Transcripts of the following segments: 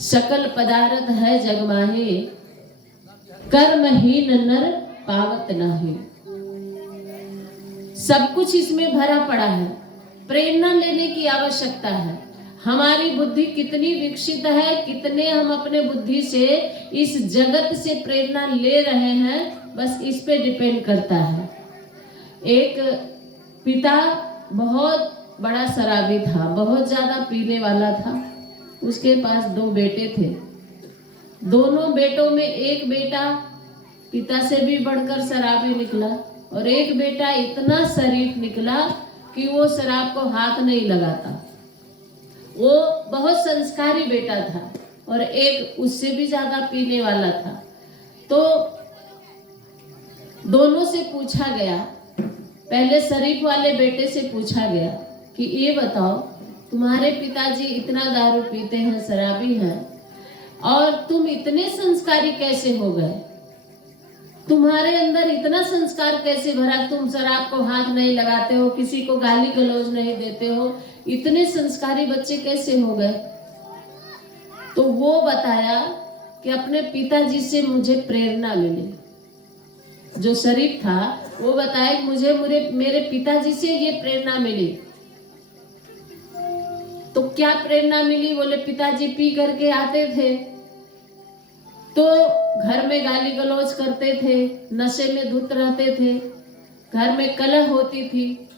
सकल पदार्थ है जग माहे, कर्महीन नर पावत नाहे। सब कुछ इसमें भरा पड़ा है, प्रेरणा लेने की आवश्यकता है। हमारी बुद्धि कितनी विकसित है, कितने हम अपने बुद्धि से इस जगत से प्रेरणा ले रहे हैं, बस इस पे डिपेंड करता है। एक पिता बहुत बड़ा शराबी था, बहुत ज्यादा पीने वाला था। उसके पास 2 बेटे थे। दोनों बेटों में एक बेटा पिता से भी बढ़कर शराबी निकला और एक बेटा इतना शरीफ निकला कि वो शराब को हाथ नहीं लगाता। वो बहुत संस्कारी बेटा था और एक उससे भी ज्यादा पीने वाला था। तो दोनों से पूछा गया, पहले शरीफ वाले बेटे से पूछा गया कि ये बताओ, तुम्हारे पिताजी इतना दारू पीते हैं, शराबी हैं, और तुम इतने संस्कारी कैसे हो गए? तुम्हारे अंदर इतना संस्कार कैसे भरा? तुम शराब को हाथ नहीं लगाते हो, किसी को गाली गलौज नहीं देते हो, इतने संस्कारी बच्चे कैसे हो गए? तो वो बताया कि अपने पिताजी से मुझे प्रेरणा मिली। जो शरीफ था वो बताया कि मुझे मेरे पिताजी से ये प्रेरणा मिली। तो क्या प्रेरणा मिली? बोले पिताजी पी करके आते थे तो घर में गाली गलौज करते थे, नशे में धुत रहते थे, घर में कलह होती थी,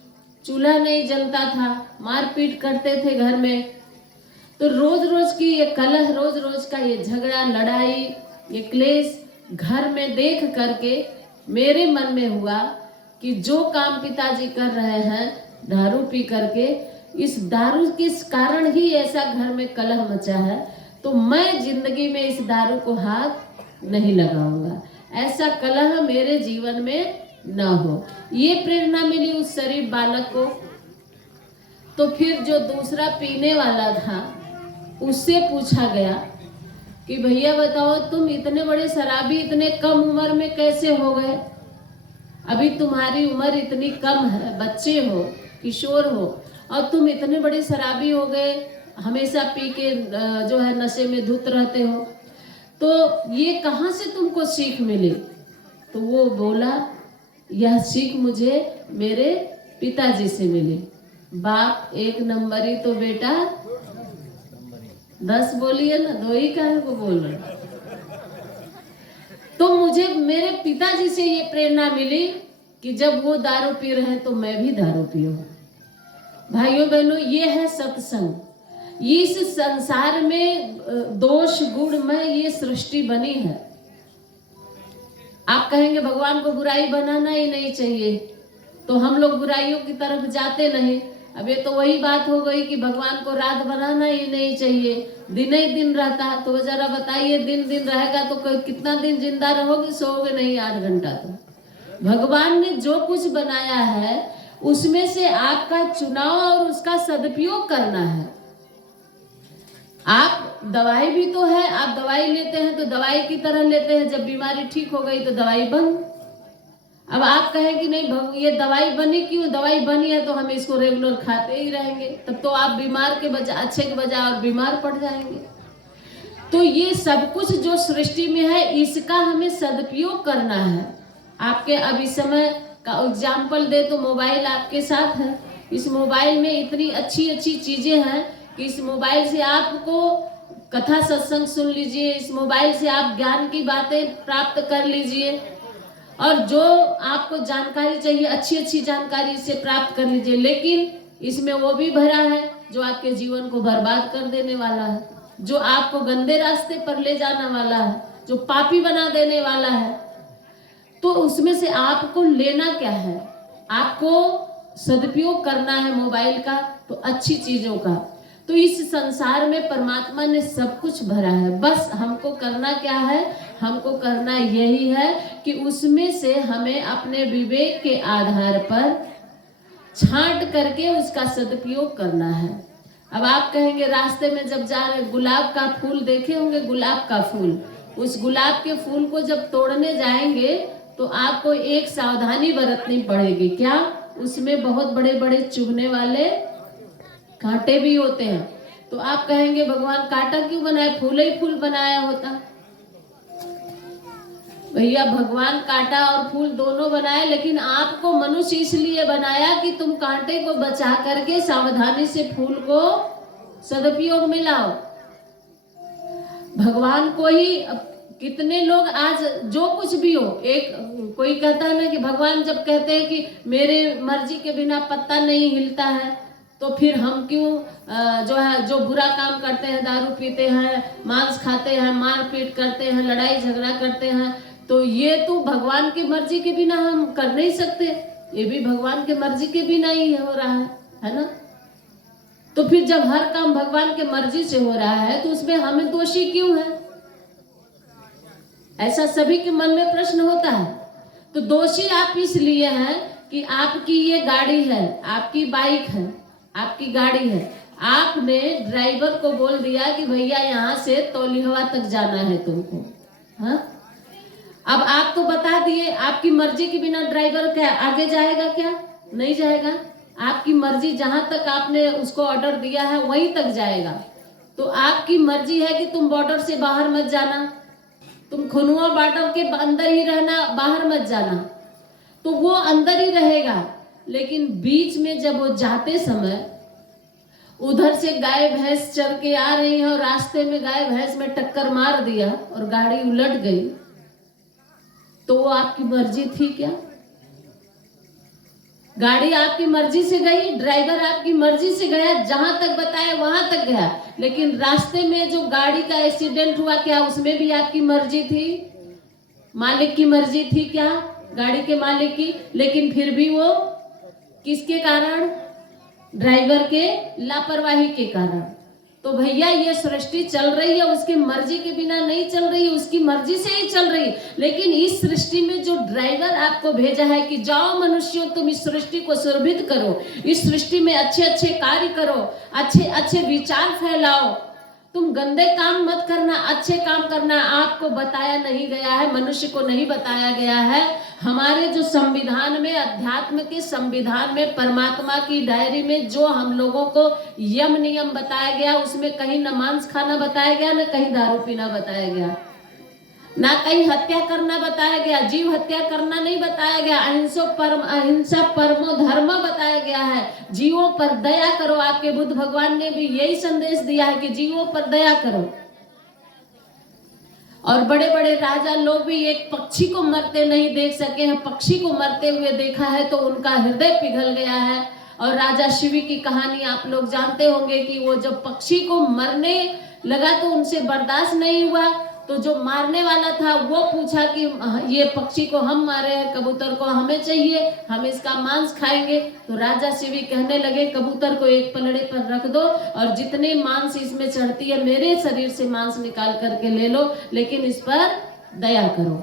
चूल्हा नहीं जलता था, मारपीट करते थे घर में। तो रोज रोज की ये कलह, रोज रोज का ये झगड़ा, लड़ाई, ये क्लेश घर में देख करके मेरे मन में हुआ कि जो काम पिताजी कर रहे हैं दारू पी करके, इस दारू के कारण ही ऐसा घर में कलह मचा है, तो मैं जिंदगी में इस दारू को हाथ नहीं लगाऊंगा, ऐसा कलह मेरे जीवन में ना हो। ये प्रेरणा मिली उस शरीफ बालक को। तो फिर जो दूसरा पीने वाला था उससे पूछा गया कि भैया बताओ, तुम इतने बड़े शराबी इतने कम उम्र में कैसे हो गए? अभी तुम्हारी उम्र इतनी कम है, बच्चे हो, किशोर हो, और तुम इतने बड़े शराबी हो गए, हमेशा पी के जो है नशे में धुत रहते हो, तो ये कहाँ से तुमको सीख मिली? तो वो बोला, यह सीख मुझे मेरे पिताजी से मिली। बाप 1 नंबरी तो बेटा 10 बोलिए ना, 2 ही काहे को बोल रहे? तो मुझे मेरे पिताजी से ये प्रेरणा मिली कि जब वो दारू पी रहे हैं तो मैं भी दारू पीऊं। भाइयों बहनों, ये है सत्संग। इस संसार में दोष गुण में ये सृष्टि बनी है। आप कहेंगे भगवान को बुराई बनाना ही नहीं चाहिए, तो हम लोग बुराइयों की तरफ जाते नहीं। अब ये तो वही बात हो गई कि भगवान को रात बनाना ही नहीं चाहिए, दिन ही दिन रहता है। तो जरा बताइए, दिन दिन रहेगा तो कितना दिन जिंदा रहोगे? सोओगे नहीं 8 घंटा। तो भगवान ने जो कुछ बनाया है उसमें से आपका चुनाव और उसका सदुपयोग करना है। आप दवाई भी तो है, आप दवाई लेते हैं तो दवाई की तरह लेते हैं, जब बीमारी ठीक हो गई तो दवाई बंद। अब आप कहें कि नहीं ये दवाई बनी, क्यों? दवाई बनी है तो हम इसको रेगुलर खाते ही रहेंगे, तब तो आप बीमार के बजाय, अच्छे के बजाय और बीमार पड़ जाएंगे। तो ये सब कुछ जो सृष्टि में है इसका हमें सदुपयोग करना है। आपके अभी समय का एग्जाम्पल दे तो मोबाइल आपके साथ है। इस मोबाइल में इतनी अच्छी अच्छी चीजें हैं कि इस मोबाइल से आपको कथा सत्संग सुन लीजिए, इस मोबाइल से आप ज्ञान की बातें प्राप्त कर लीजिए, और जो आपको जानकारी चाहिए अच्छी अच्छी जानकारी इससे प्राप्त कर लीजिए। लेकिन इसमें वो भी भरा है जो आपके जीवन को बर्बाद कर देने वाला है, जो आपको गंदे रास्ते पर ले जाने वाला है, जो पापी बना देने वाला है। तो उसमें से आपको लेना क्या है? आपको सदुपयोग करना है मोबाइल का, तो अच्छी चीजों का। तो इस संसार में परमात्मा ने सब कुछ भरा है, बस हमको करना क्या है? हमको करना यही है कि उसमें से हमें अपने विवेक के आधार पर छांट करके उसका सदुपयोग करना है। अब आप कहेंगे रास्ते में जब जा रहे, गुलाब का फूल देखे होंगे, गुलाब का फूल, उस गुलाब के फूल को जब तोड़ने जाएंगे तो आपको एक सावधानी बरतनी पड़ेगी। क्या? उसमें बहुत बड़े बड़े चुभने वाले कांटे भी होते हैं। तो आप कहेंगे भगवान कांटा क्यों बनाए, फूल ही फूल बनाया होता। भैया भगवान कांटा और फूल दोनों बनाए, लेकिन आपको मनुष्य इसलिए बनाया कि तुम कांटे को बचा करके सावधानी से फूल को सदुपयोग में लाओ। भगवान को ही कितने लोग आज जो कुछ भी हो, एक कोई कहता है ना कि भगवान जब कहते हैं कि मेरे मर्जी के बिना पत्ता नहीं हिलता है, तो फिर हम क्यों जो है जो बुरा काम करते हैं, दारू पीते हैं, मांस खाते हैं, मारपीट करते हैं, लड़ाई झगड़ा करते हैं, तो ये तो भगवान की मर्जी के बिना हम कर नहीं सकते, ये भी भगवान के मर्जी के बिना ही हो रहा है ना। तो फिर जब हर काम भगवान के मर्जी से हो रहा है तो उसमें हमें दोषी क्यों है? ऐसा सभी के मन में प्रश्न होता है। तो दोषी आप इसलिए हैं कि आपकी ये गाड़ी है, आपकी बाइक है, आपकी गाड़ी है, आपने ड्राइवर को बोल दिया कि भैया यहाँ से तौलिहवा तक जाना है तुमको। हाँ, अब आप तो बता दिए, आपकी मर्जी के बिना ड्राइवर क्या आगे जाएगा? क्या नहीं जाएगा। आपकी मर्जी, जहां तक आपने उसको ऑर्डर दिया है वहीं तक जाएगा। तो आपकी मर्जी है कि तुम बॉर्डर से बाहर मत जाना, तुम खुनुआ बॉर्डर के अंदर ही रहना, बाहर मत जाना, तो वो अंदर ही रहेगा। लेकिन बीच में जब वो जाते समय उधर से गाय भैंस चल के आ रही है और रास्ते में गाय भैंस में टक्कर मार दिया और गाड़ी उलट गई, तो वो आपकी मर्जी थी क्या? गाड़ी आपकी मर्जी से गई, ड्राइवर आपकी मर्जी से गया, जहां तक बताया वहां तक गया, लेकिन रास्ते में जो गाड़ी का एक्सीडेंट हुआ, क्या उसमें भी आपकी मर्जी थी? मालिक की मर्जी थी क्या? गाड़ी के मालिक की। लेकिन फिर भी वो किसके कारण? ड्राइवर के लापरवाही के कारण। तो भैया ये सृष्टि चल रही है उसकी मर्जी के बिना नहीं चल रही है, उसकी मर्जी से ही चल रही है। लेकिन इस सृष्टि में जो ड्राइवर आपको भेजा है कि जाओ मनुष्यों, तुम इस सृष्टि को सुरभित करो, इस सृष्टि में अच्छे अच्छे कार्य करो, अच्छे अच्छे विचार फैलाओ, तुम गंदे काम मत करना, अच्छे काम करना, आपको बताया नहीं गया है, मनुष्य को नहीं बताया गया है। हमारे जो संविधान में, अध्यात्म के संविधान में, परमात्मा की डायरी में जो हम लोगों को यम नियम बताया गया, उसमें कहीं न मांस खाना बताया गया, न कहीं दारू पीना बताया गया, ना कहीं हत्या करना बताया गया, जीव हत्या करना नहीं बताया गया, अहिंसा परमो धर्म बताया गया है। जीवों पर दया करो, आपके बुद्ध भगवान ने भी यही संदेश दिया है कि जीवों पर दया करो। और बड़े बड़े राजा लोग भी एक पक्षी को मरते नहीं देख सके हैं, पक्षी को मरते हुए देखा है तो उनका हृदय पिघल गया है। और राजा शिवी की कहानी आप लोग जानते होंगे कि वो जब पक्षी को मरने लगा तो उनसे बर्दाश्त नहीं हुआ, तो जो मारने वाला था वो पूछा कि ये पक्षी को हम मारे हैं, कबूतर को हमें चाहिए, हम इसका मांस खाएंगे। तो राजा शिवी कहने लगे कबूतर को एक पलड़े पर रख दो और जितने मांस इसमें चढ़ती है मेरे शरीर से मांस निकाल करके ले लो, लेकिन इस पर दया करो।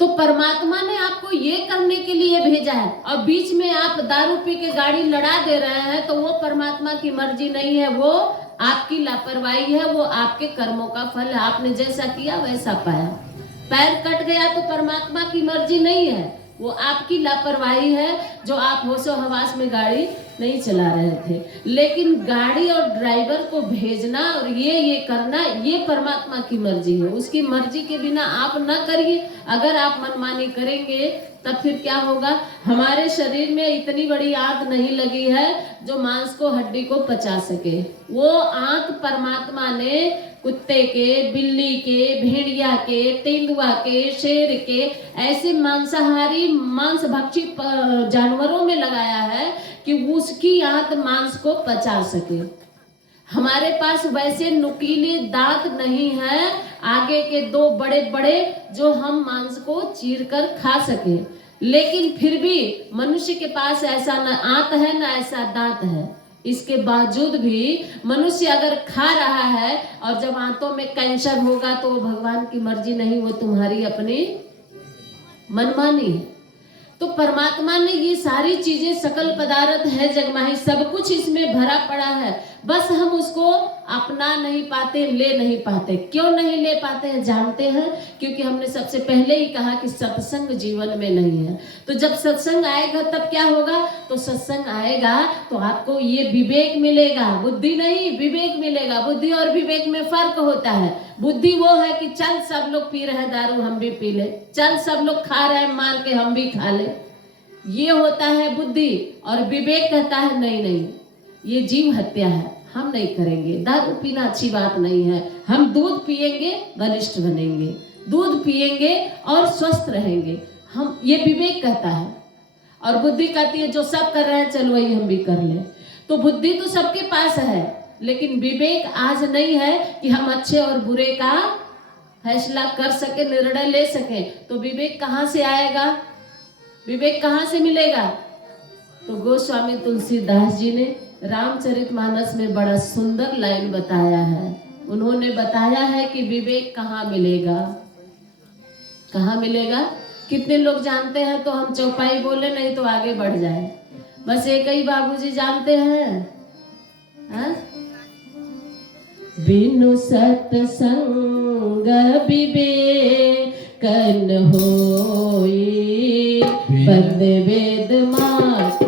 तो परमात्मा ने आपको ये करने के लिए भेजा है, और बीच में आप दारू पी के गाड़ी लड़ा दे रहे हैं, तो वो परमात्मा की मर्जी नहीं है, वो आपकी लापरवाही है, वो आपके कर्मों का फल है। आपने जैसा किया वैसा पाया। पैर कट गया तो परमात्मा की मर्जी नहीं है, वो आपकी लापरवाही है जो आप होशो हवास में गाड़ी नहीं चला रहे थे। लेकिन गाड़ी और ड्राइवर को भेजना और ये करना, ये परमात्मा की मर्जी है, उसकी मर्जी के बिना आप ना करिए। अगर आप मनमानी करेंगे तब फिर क्या होगा? हमारे शरीर में इतनी बड़ी आंत नहीं लगी है जो मांस को, हड्डी को पचा सके। वो आंत परमात्मा ने कुत्ते के, बिल्ली के, भेड़िया के, तेंदुआ के, शेर के, ऐसे मांसाहारी मांस भक्षी जानवरों में लगाया है कि उसकी आंत मांस को पचा सके। हमारे पास वैसे नुकीले दांत नहीं है आगे के दो बड़े बड़े जो हम मांस को चीर कर खा सके, लेकिन फिर भी मनुष्य के पास ऐसा न आंत है न ऐसा दांत है। इसके बावजूद भी मनुष्य अगर खा रहा है, और जब आंतों में कैंसर होगा तो भगवान की मर्जी नहीं, वो तुम्हारी अपनी मनमानी है। तो परमात्मा ने ये सारी चीजें, सकल पदार्थ है जगमाही, सब कुछ इसमें भरा पड़ा है। बस हम उसको अपना नहीं पाते, ले नहीं पाते। क्यों नहीं ले पाते हैं जानते हैं? क्योंकि हमने सबसे पहले ही कहा कि सत्संग जीवन में नहीं है। तो जब सत्संग आएगा तब क्या होगा? तो सत्संग आएगा तो आपको ये विवेक मिलेगा, बुद्धि नहीं विवेक मिलेगा। बुद्धि और विवेक में फर्क होता है। बुद्धि वो है कि चल सब लोग पी रहे हैं दारू, हम भी पी ले, चल सब लोग खा रहे हैं मान के हम भी खा ले, ये होता है बुद्धि। और विवेक कहता है नहीं नहीं, ये जीव हत्या है, हम नहीं करेंगे। दारू पीना अच्छी बात नहीं है, हम दूध पिएंगे बलिष्ठ बनेंगे, दूध पिएंगे और स्वस्थ रहेंगे, हम, ये विवेक कहता है। और बुद्धि कहती है जो सब कर रहे हैं चलो वही हम भी कर ले। तो बुद्धि तो सबके पास है, लेकिन विवेक आज नहीं है कि हम अच्छे और बुरे का फैसला कर सके, निर्णय ले सके। तो विवेक कहाँ से आएगा? विवेक कहाँ से मिलेगा? तो गोस्वामी तुलसीदास जी ने रामचरितमानस में बड़ा सुंदर लाइन बताया है। उन्होंने बताया है कि विवेक कहाँ मिलेगा, कहाँ मिलेगा। कितने लोग जानते हैं? तो हम चौपाई बोले, नहीं तो आगे बढ़ जाए। बस एक ही बाबूजी जानते हैं, हाँ? बिनु सत्संग विवेकन होई, पद वेद मात